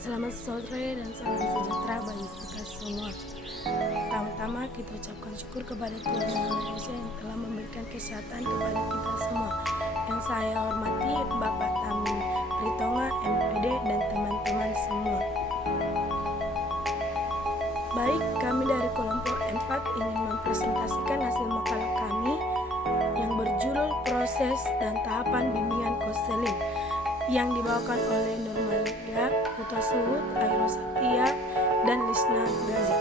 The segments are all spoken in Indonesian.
Selamat sore dan salam sejahtera bagi kita semua. Pertama-tama kita ucapkan syukur kepada Tuhan Indonesia yang telah memberikan kesehatan kepada kita semua. Yang saya hormati Bapak Tamin Ritonga, MPD, dan teman-teman semua. Baik, kami dari kelompok 4 ingin mempresentasikan hasil makalah kami yang berjudul Proses dan Tahapan Bimbingan Konseling yang dibawakan oleh Nurmalia Putra Suhud, Airo Satya, dan Lisna Gaza.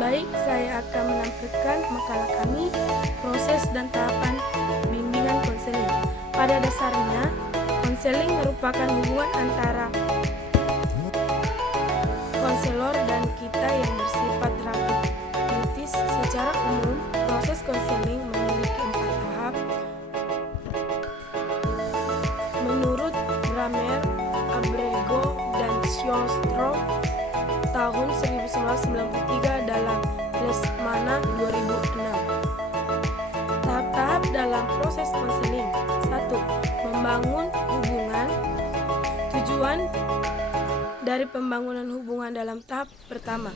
Baik, saya akan menampilkan makalah kami, proses dan tahapan bimbingan konseling. Pada dasarnya, konseling merupakan hubungan antara konselor dan kita yang bersifat terapeutis. Secara umum, proses konseling memiliki 4 tahap. Menurut Bramer, Abrego, dan Sjostrom tahun 1993 dalam Lesmana 2006. Tahap-tahap dalam proses konseling. 1. Membangun hubungan. Tujuan dari pembangunan hubungan dalam tahap pertama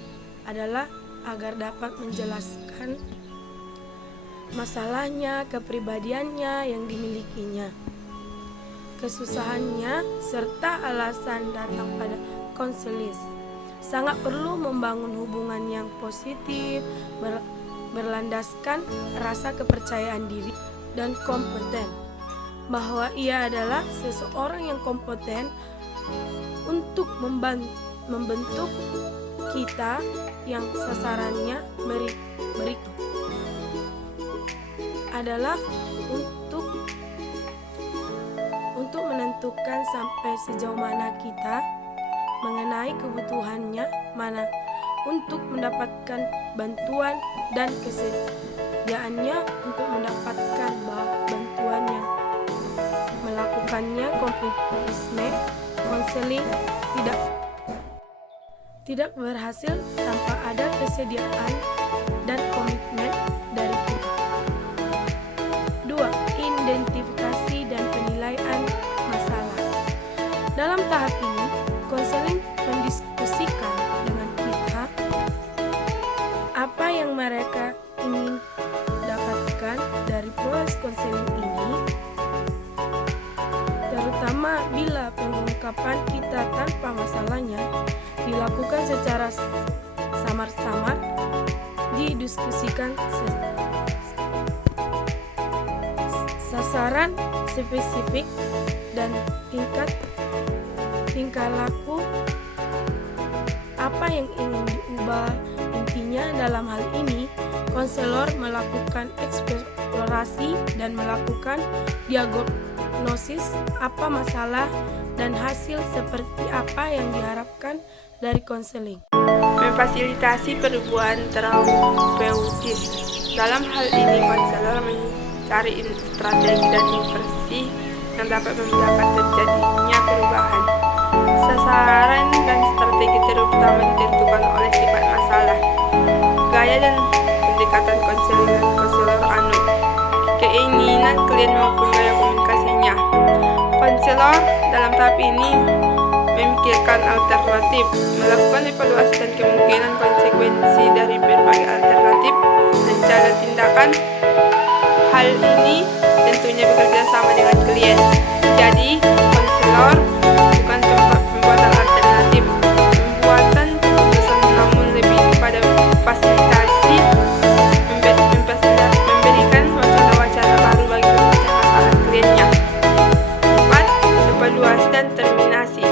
adalah agar dapat menjelaskan masalahnya, kepribadiannya yang dimilikinya, kesusahannya, serta alasan datang pada konselis. Sangat perlu membangun hubungan yang positif, berlandaskan rasa kepercayaan diri dan kompeten, bahwa ia adalah seseorang yang kompeten untuk membentuk kita yang sasarannya berikut adalah untuk menentukan sampai sejauh mana kita mengenai kebutuhannya, mana untuk mendapatkan bantuan dan kesediaannya untuk mendapatkan bantuan yang melakukannya. Kompromisme konseling tidak berhasil tanpa ada kesediaan dan komitmen dari kita. 2. Identifikasi dan penilaian masalah. Dalam tahap ini, konseling mendiskusikan dengan kita apa yang mereka ingin dapatkan dari proses konseling ini, terutama bila pengungkapan kita tanpa masalahnya dilakukan secara samar-samar, didiskusikan sasaran spesifik dan tingkah laku apa yang ingin diubah. Intinya dalam hal ini, konselor melakukan eksplorasi dan melakukan diagnosis apa masalah dan hasil seperti apa yang diharapkan dari konseling. Memfasilitasi perubahan terapeutis. Dalam hal ini, konselor mencari strategi dan intervensi yang dapat memudahkan terjadinya perubahan. Sasaran dan strategi terutama ditentukan oleh sifat masalah, gaya dan pendekatan konselor dan konselor keinginan klien maupun gaya komunikasinya. Konselor dalam tahap ini memikirkan alternatif, melakukan evaluasi dan kemungkinan konsekuensi dari berbagai alternatif dan cara tindakan. Hal ini tentunya bekerja sama dengan klien. Jadi, konselor bukan tempat pembuatan alternatif, pembuatan keputusan, namun lebih kepada fasilitasi, memberikan wacana-wacana baru bagi memecah masalah kliennya. 4. Evaluasi dan terminasi.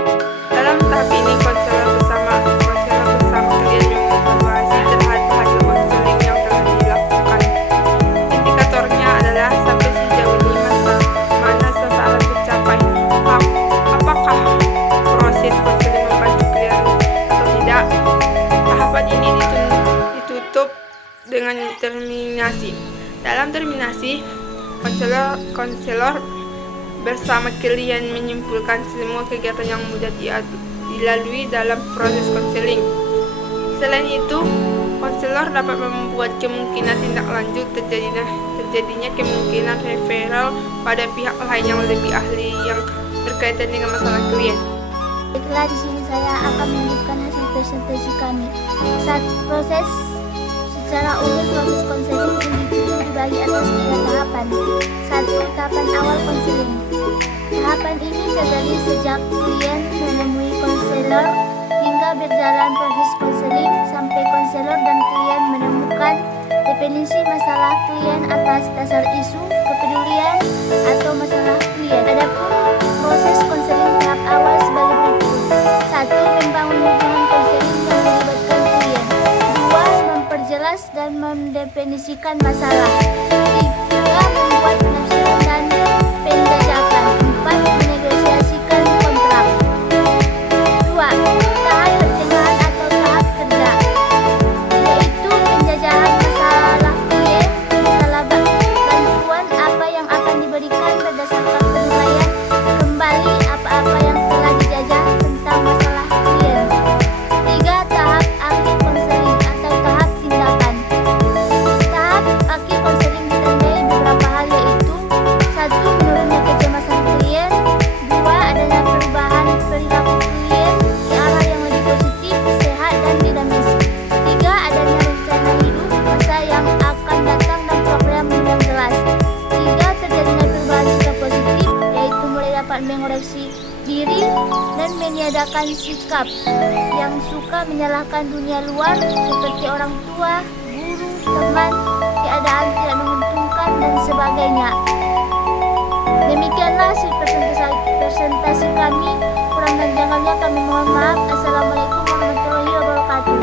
Dalam tahap ini, konselor bersama klien mengevaluasi terhadap hasil konseling yang telah dilakukan. Indikatornya adalah sampai sejauh ini mana sasaran tercapai, apakah proses konseling membantu klien atau tidak. Tahapan ini ditutup dengan terminasi. Dalam terminasi, konselor bersama klien menyimpulkan semua kegiatan yang mudah dilalui dalam proses konseling. Selain itu, konselor dapat membuat kemungkinan tindak lanjut, terjadinya kemungkinan referral pada pihak lain yang lebih ahli yang berkaitan dengan masalah klien. Baiklah, di sini saya akan menyebutkan hasil presentasi kami. Proses secara umum proses konseling individu dibagi atas 3 tahapan. 1. Tahapan awal konseling. Tahapan ini terjadi sejak klien menemui konselor hingga berjalan proses konseling sampai konselor dan klien menemukan definisi masalah klien atas dasar isu, kepedulian, atau masalah klien. Adapun proses konseling tahap awal sebagai berikut. 1. Membangun hubungan konseling yang melibatkan klien. 2. Memperjelas dan mendefinisikan masalah. 3. Membuat penafsiran dan penjajakan. 4. Menegosiasikan kontrak. 2. Tahap pencegahan atau tahap kerja, yaitu penjajahan masalah klien, masalah bantuan apa yang akan diberikan berdasarkan penilaian kembali apa-apa yang telah dijajah tentang masalah klien. 3. Tahap akhir konseling atau tahap tindakan. Tahap akhir konseling ditandai beberapa hal, yaitu 1. Menurunnya kecemasan klien. 2. Adanya perubahan perilaku klien ke arah yang lebih positif, sehat, dan dinamis. 3. Adanya rencana hidup masa yang akan datang dan program yang jelas. 4. Terjadinya perubahan sikap positif, yaitu mulai dapat mengoreksi diri dan meniadakan sikap yang suka menyalahkan dunia luar seperti orang tua, guru, teman, keadaan tidak menguntungkan, dan sebagainya. Demikianlah hasil presentasi kami. Kurang dan jangannya kami mohon maaf. Assalamualaikum warahmatullahi wabarakatuh.